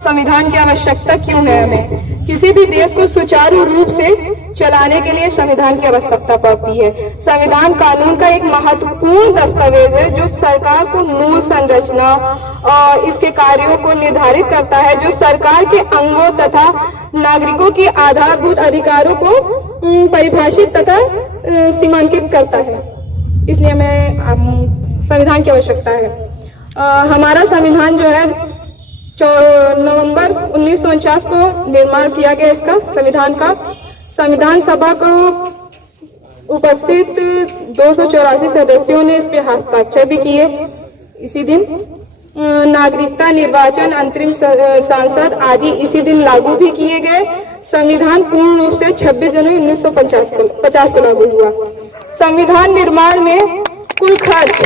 संविधान की आवश्यकता क्यों है? हमें किसी भी देश को सुचारू रूप से चलाने के लिए संविधान की आवश्यकता पड़ती है। संविधान कानून का एक महत्वपूर्ण दस्तावेज है जो सरकार को मूल संरचना और इसके कार्यों को निर्धारित करता है, जो सरकार के अंगों तथा नागरिकों के आधारभूत अधिकारों को परिभाषित तथा सीमांकित करता है। इसलिए हमें संविधान की आवश्यकता है। हमारा संविधान जो है नवंबर 1949 को निर्माण किया गया। इसका संविधान सभा को उपस्थित 284 सदस्यों ने इस पे हस्ताक्षर भी किए। इसी दिन नागरिकता, निर्वाचन, अंतरिम सांसद आदि इसी दिन लागू भी किए गए। संविधान पूर्ण रूप से 26 जनवरी 1950 को लागू हुआ। संविधान निर्माण में कुल खर्च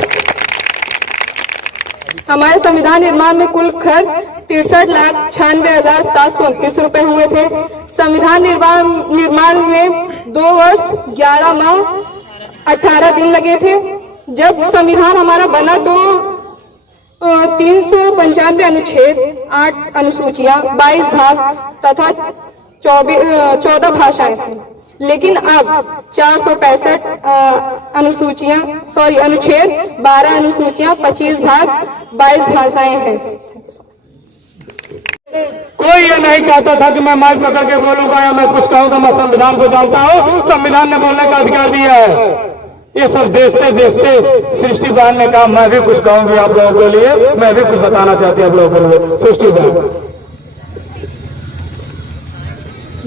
हमारे संविधान निर्माण में कुल खर्च 63,96,729 रुपए हुए थे। संविधान निर्माण में 2 वर्ष 11 माह 18 दिन लगे थे। जब संविधान हमारा बना तो 395 अनुच्छेद, 8 अनुसूचियां, 22 भाषा तथा 14 भाषाएं थी। लेकिन अब 465 अनुच्छेद, 12 अनुसूचियां, 25 भाग, 22 भाषाएं हैं। कोई ये नहीं कहता था कि मैं माइक पकड़ के बोलूंगा या मैं कुछ कहूंगा। मैं संविधान को जानता हूं, संविधान ने बोलने का अधिकार दिया है। ये सब देखते देखते सृष्टिवान ने कहा मैं भी कुछ कहूंगी आप लोगों के लिए, मैं भी कुछ बताना चाहती हूं आप लोगों के लिए। सृष्टिवान,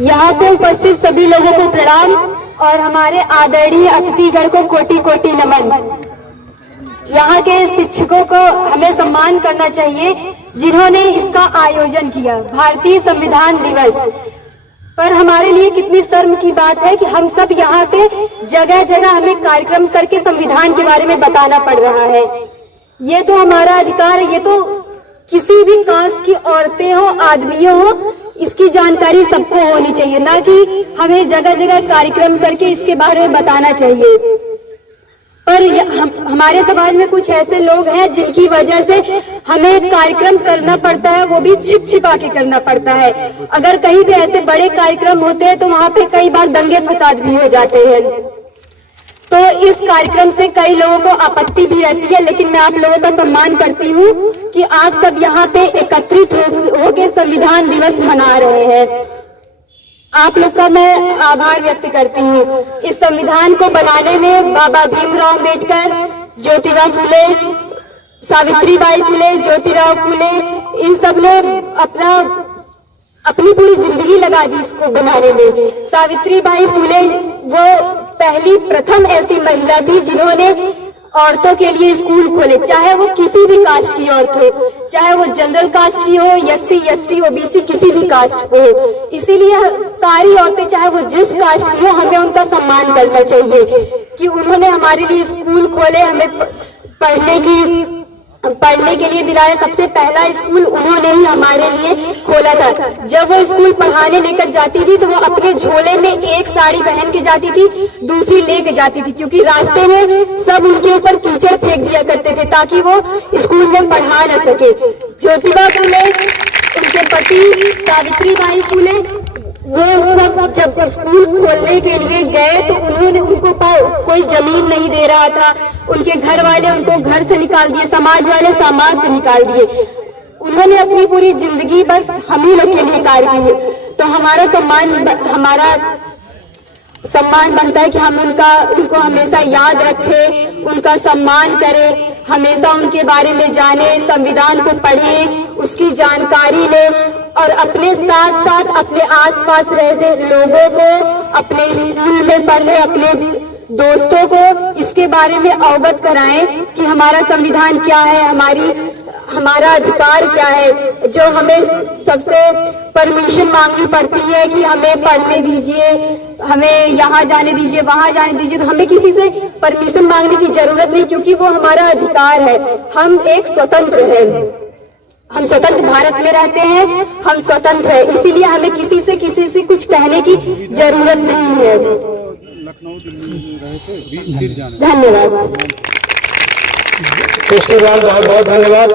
यहाँ पे उपस्थित सभी लोगों को प्रणाम और हमारे आदरणीय अतिथिगण को कोटि कोटि नमन। यहाँ के शिक्षकों को हमें सम्मान करना चाहिए जिन्होंने इसका आयोजन किया, भारतीय संविधान दिवस पर। हमारे लिए कितनी शर्म की बात है कि हम सब यहाँ पे जगह जगह हमें कार्यक्रम करके संविधान के बारे में बताना पड़ रहा है। ये तो हमारा अधिकार है, ये तो किसी भी कास्ट की औरतें हो, आदमियों हो, इसकी जानकारी सबको होनी चाहिए, ना कि हमें जगह जगह कार्यक्रम करके इसके बारे में बताना चाहिए। पर हमारे समाज में कुछ ऐसे लोग हैं जिनकी वजह से हमें कार्यक्रम करना पड़ता है, वो भी छिप छिपा के करना पड़ता है। अगर कहीं भी ऐसे बड़े कार्यक्रम होते हैं तो वहाँ पे कई बार दंगे फसाद भी हो जाते हैं। तो इस कार्यक्रम से कई लोगों को आपत्ति भी रहती है, लेकिन मैं आप लोगों का सम्मान करती हूँ कि आप सब यहाँ पे एकत्रित होकर संविधान दिवस मना रहे हैं। आप लोग का मैं आभार व्यक्त करती हूँ। इस संविधान को बनाने में बाबा भीमराव अम्बेडकर, ज्योतिराव फुले, सावित्रीबाई फुले, ज्योतिराव फुले, इन सब ने अपनी पूरी जिंदगी लगा दी इसको बनाने में। सावित्रीबाई फुले वो प्रथम ऐसी महिला थी जिन्होंने औरतों के लिए स्कूल खोले, चाहे वो किसी भी कास्ट की औरत हो, चाहे वो जनरल कास्ट की हो, SC, ST, OBC, किसी भी कास्ट को हो। इसीलिए सारी औरतें चाहे वो जिस कास्ट की हो, हमें उनका सम्मान करना चाहिए कि उन्होंने हमारे लिए स्कूल खोले, हमें पढ़ने के लिए दिलाया। सबसे पहला स्कूल उन्होंने ही हमारे लिए खोला था। जब वो स्कूल पढ़ाने लेकर जाती थी तो वो अपने झोले में एक साड़ी पहन के जाती थी, दूसरी लेके जाती थी, क्योंकि रास्ते में सब उनके ऊपर कीचड़ फेंक दिया करते थे ताकि वो स्कूल में पढ़ा न सके। ज्योतिबा फुले, उनके पति सावित्रीबाई फुले, वो सब जब स्कूल खोलने के लिए गए तो उनको कोई जमीन नहीं दे रहा था, उनके घर वाले उनको घर से निकाल दिए, समाज वाले समाज से निकाल दिए। उन्होंने अपनी पूरी जिंदगी बस हम ही लोग के लिए कार्य किए। तो हमारा सम्मान बनता है कि हम उनको हमेशा याद रखें, उनका सम्मान करें, हमेशा उनके बारे में जाने, संविधान को पढ़ें, उसकी जानकारी लें और अपने साथ साथ अपने आसपास रहते लोगों को, अपने स्कूल में पढ़ने अपने दोस्तों को इसके बारे में अवगत कराएं कि हमारा संविधान क्या है, हमारा अधिकार क्या है। जो हमें सबसे परमिशन मांगनी पड़ती है कि हमें पढ़ने दीजिए, हमें यहाँ जाने दीजिए, वहाँ जाने दीजिए, तो हमें किसी से परमिशन मांगने की जरूरत नहीं, क्योंकि वो हमारा अधिकार है। हम एक स्वतंत्र हैं, हम स्वतंत्र भारत में रहते हैं, हम स्वतंत्र हैं, इसीलिए हमें किसी से कुछ कहने की जरूरत नहीं है। धन्यवाद। बहुत बहुत धन्यवाद।